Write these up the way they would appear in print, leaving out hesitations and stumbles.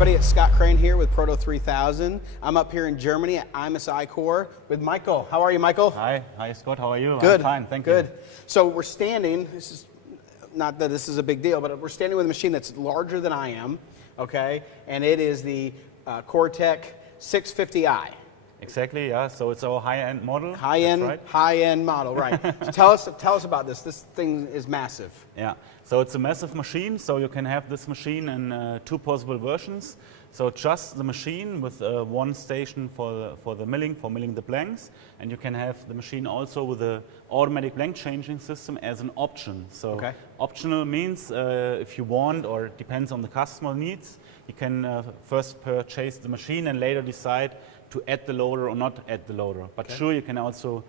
everybody, it's Scott Crane here with Proto 3000. I'm up here in Germany at imes icore with Michael. How are you, Michael? Hi Scott, how are you? Good. I'm fine, thank you. Good. So we're standing, this is not that this is a big deal, but we're standing with a machine that's larger than I am, okay? And it is the Coritec 650i. Exactly, yeah. So it's our high-end model. High-end model, right. So tell us about this. This thing is massive. Yeah. So it's a massive machine. So you can have this machine in two possible versions. So just the machine with one station for milling the blanks, and you can have the machine also with an automatic blank changing system as an option. So optional means if you want, or depends on the customer needs, you can first purchase the machine and later decide to add the loader or not add the loader. But sure, you can also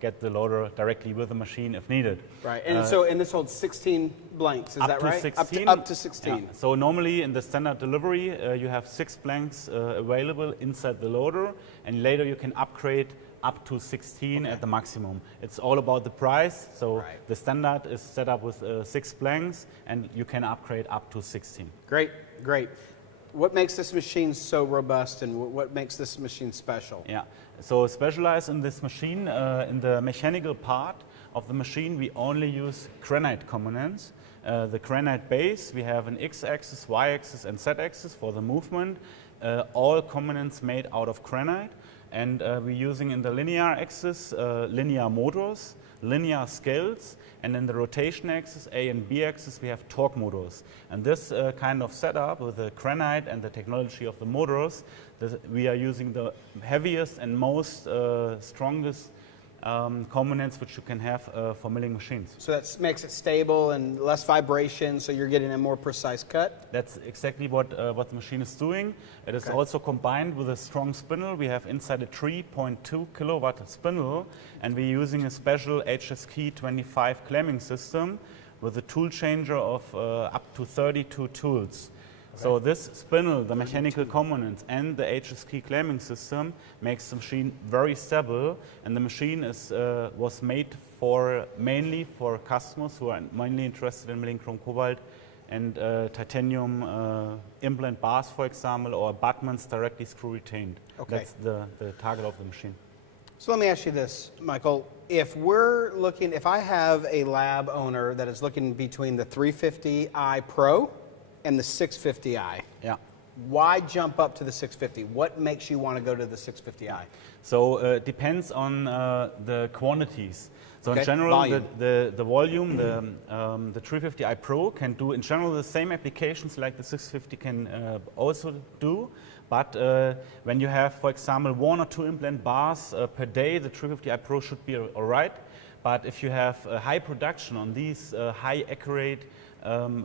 get the loader directly with the machine if needed. Right, and this holds 16 blanks, is that right? 16. Up to 16. Yeah. So normally in the standard delivery, you have 6 blanks available inside the loader, and later you can upgrade up to 16 at the maximum. It's all about the price, so the standard is set up with 6 blanks, and you can upgrade up to 16. Great, great. What makes this machine so robust, and what makes this machine special? Yeah, so specialized in this machine, in the mechanical part of the machine, we only use granite components. The granite base, we have an X-axis, Y-axis and Z-axis for the movement. All components made out of granite. And we're using in the linear axis, linear motors, linear scales, and in the rotation axis, A and B axis, we have torque motors. And this kind of setup with the granite and the technology of the motors, we are using the heaviest and most strongest components which you can have for milling machines. So that makes it stable and less vibration, so you're getting a more precise cut? That's exactly what the machine is doing. It is also combined with a strong spindle. We have inside a 3.2 kilowatt spindle, and we're using a special HSK 25 clamping system with a tool changer of up to 32 tools. So this spindle, the mechanical components, and the HSK clamping system makes the machine very stable, and the machine was made mainly for customers who are mainly interested in milling chrome cobalt and titanium implant bars, for example, or abutments directly screw retained. That's the target of the machine. So let me ask you this, Michael. If I have a lab owner that is looking between the 350i Pro and the 650i. Yeah. Why jump up to the 650? What makes you want to go to the 650i? So it depends on the quantities. So in general, the volume, the 350i Pro can do in general the same applications like the 650 can also do. But when you have, for example, 1 or 2 implant bars per day, the 350i Pro should be all right. But if you have high production on these high accurate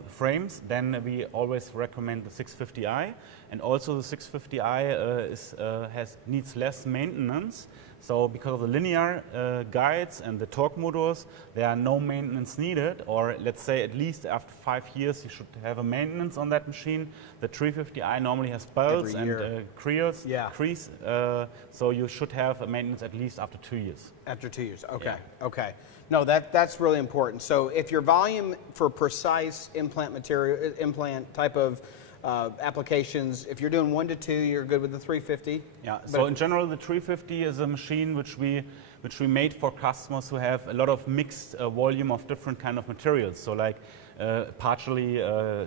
frames, then we always recommend the 650i, and also the 650i needs less maintenance. So because of the linear guides and the torque motors, there are no maintenance needed, or let's say at least after 5 years you should have a maintenance on that machine. The 350i normally has belts and crease, so you should have a maintenance at least after 2 years. After 2 years, okay, okay. No, that's really important. So if your volume for precise implant type of applications, if you're doing 1 to 2, you're good with the 350. Yeah. So in general, the 350 is a machine which we made for customers who have a lot of mixed volume of different kind of materials. So like partially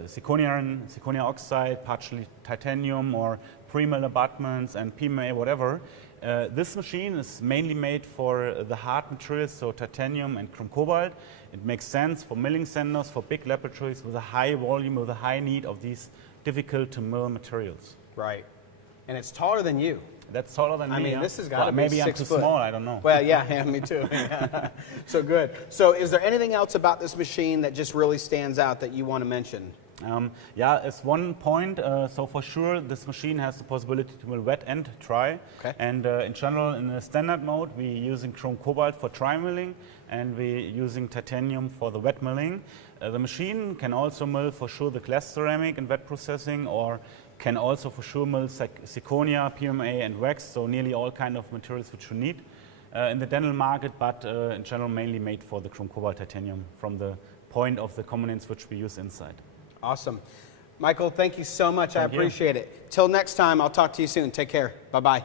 zirconia oxide, partially titanium, or pre-mill abutments and PMA, whatever. This machine is mainly made for the hard materials, so titanium and chrome cobalt. It makes sense for milling centers, for big laboratories with a high volume, with a high need of these difficult to mill materials. Right. And it's taller than you. That's taller than me. I mean, this has got to be 6 foot. Maybe I'm too small, I don't know. Well, yeah, me too. Yeah. So good. So is there anything else about this machine that just really stands out that you want to mention? Yeah, as one point, so for sure this machine has the possibility to mill wet and dry. And in general, in the standard mode, we're using chrome cobalt for dry milling, and we're using titanium for the wet milling. The machine can also mill for sure the glass ceramic in wet processing, or can also for sure mill zirconia, PMA and wax, so nearly all kind of materials which you need in the dental market, but in general mainly made for the chrome cobalt titanium from the point of the components which we use inside. Awesome. Michael, thank you so much. I Thank you. appreciate it. Till next time, I'll talk to you soon. Take care. Bye-bye.